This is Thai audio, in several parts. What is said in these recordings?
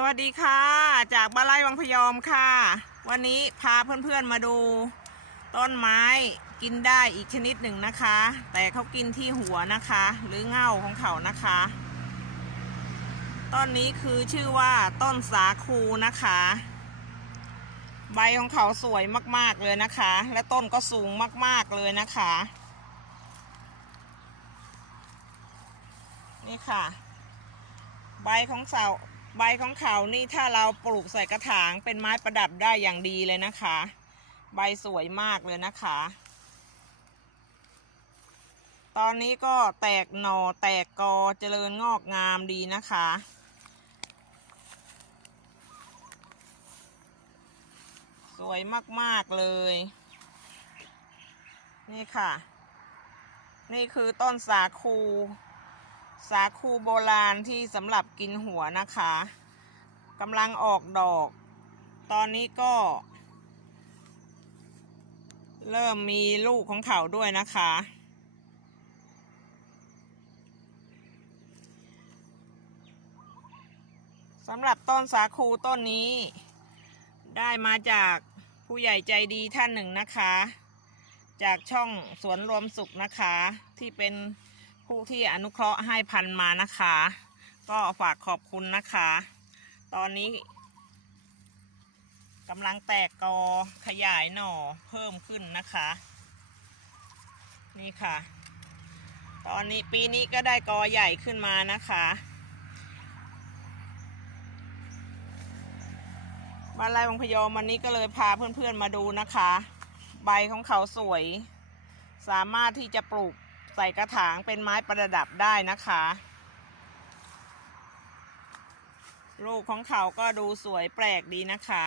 สวัสดีค่ะ จากบ้านไร่วังพยอมค่ะ วันนี้พาเพื่อนๆมาดู ต้นไม้กินได้อีกชนิดหนึ่งนะคะ แต่เขากินที่หัวนะคะ หรือเง่าของเขานะคะ ต้นนี้คือชื่อว่าต้นสาคูนะคะ ใบของเขาสวยมากๆเลยนะคะ และต้นก็สูงมากๆเลยนะคะ นี่ค่ะ ใบของเสา ใบของเขานี่ถ้าเราปลูกใส่กระถางเป็นไม้ประดับได้อย่างดีเลยนะคะ ใบสวยมากเลยนะคะ ตอนนี้ก็แตกหน่อแตกกอเจริญงอกงามดีนะคะ สวยมากๆเลย นี่ค่ะ นี่คือต้นสาคู สาคูโบราณที่สำหรับกินหัวนะคะกำลังออกดอก ตอนนี้ก็ เริ่มมีลูกของเขาด้วยนะคะ สำหรับต้นสาคูต้นนี้ ได้มาจากผู้ใหญ่ใจดีท่านหนึ่งนะคะ จากช่องสวนรวมสุขนะคะที่เป็น ผู้ที่อนุเคราะห์ให้พันมานะคะ ก็ฝากขอบคุณนะคะ ตอนนี้กำลังแตกกอขยายหน่อเพิ่มขึ้นนะคะ นี่ค่ะ ตอนนี้ปีนี้ก็ได้กอใหญ่ขึ้นมานะคะบ้านไร่วังพยอมวันนี้ก็เลยพาเพื่อนๆมาดูนะคะ ใบของเขาสวย สามารถที่จะปลูก ใส่กระถางเป็นไม้ประดับได้นะคะ ลูกของเขาก็ดูสวยแปลกดีนะคะ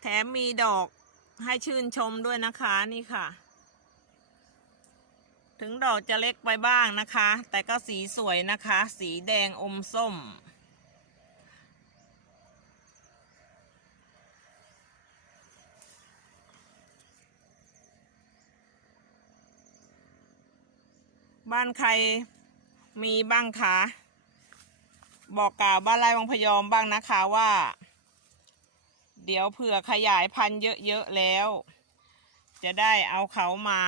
แถมมีดอกให้ชื่นชมด้วยนะคะนี่ค่ะ ถึงดอกจะเล็กไปบ้างนะคะ แต่ก็สีสวยนะคะ สีแดงอมส้ม บ้านใครมีบ้างคะบอกกล่าวบ้านไร่วังพยอมบ้างนะคะว่า เดี๋ยวเผื่อขยายพันธุ์เยอะ ๆ แล้ว จะได้เอาเขามา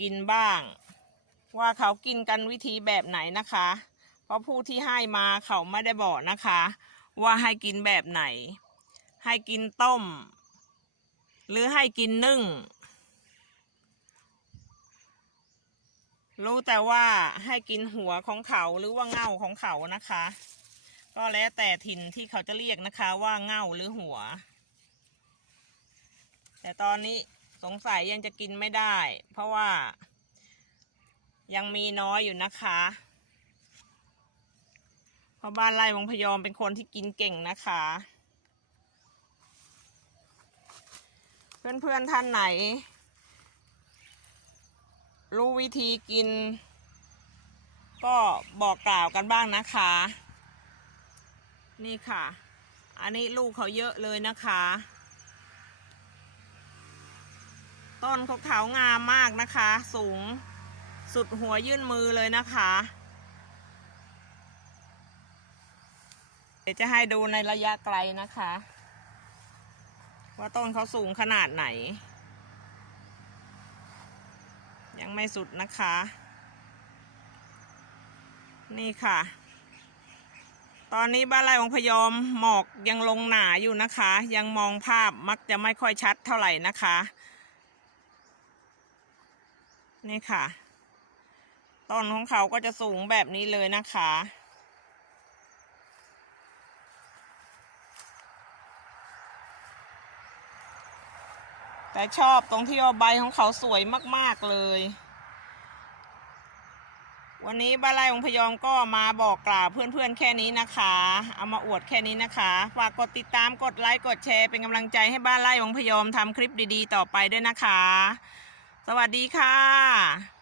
กินบ้าง ว่าเขากินกันวิธีแบบไหนนะคะ เพราะผู้ที่ให้มาเขาไม่ได้บอกนะคะ ว่าให้กินแบบไหน ให้กินต้ม หรือให้กินนึ่ง รู้แต่ว่าให้กินหัวของเขาหรือว่าเง่าของเขานะคะ ก็แล้วแต่ถิ่นที่เขาจะเรียกนะคะว่าเง่าหรือหัว แต่ตอนนี้สงสัยยังจะกินไม่ได้ เพราะว่า ยังมีน้อยอยู่นะคะเพราะบ้านไร่วงพยอมเป็นคนที่กินเก่งนะคะ เพื่อนๆท่านไหน รู้วิธีกิน ก็บอกกล่าวกันบ้างนะคะ นี่ค่ะ อันนี้ลูกเขาเยอะเลยนะคะ ต้นเขาขาวงามมากนะคะ สูงสุดหัวยื่นมือเลยนะคะ เดี๋ยวจะให้ดูในระยะไกลนะคะ ว่าต้นเขาสูงขนาดไหน ยังไม่สุดนะคะ นี่ค่ะ ตอนนี้บ้านไร่ของพยอมหมอกยังลงหนาอยู่นะคะ ยังมองภาพมักจะไม่ค่อยชัดเท่าไหร่นะคะ นี่ค่ะ ต้นของเขาก็จะสูงแบบนี้เลยนะคะ แต่ชอบตรงที่ว่าใบของเขาสวยมากๆเลย วันนี้บ้านไร่องพยอมก็มาบอกกล่าวเพื่อนๆแค่นี้นะคะ เอามาอวดแค่นี้นะคะ ฝากกดติดตามกดไลค์กดแชร์เป็นกำลังใจให้บ้านไร่องพยอมทำคลิปดีๆ ต่อไปด้วยนะคะ สวัสดีค่ะ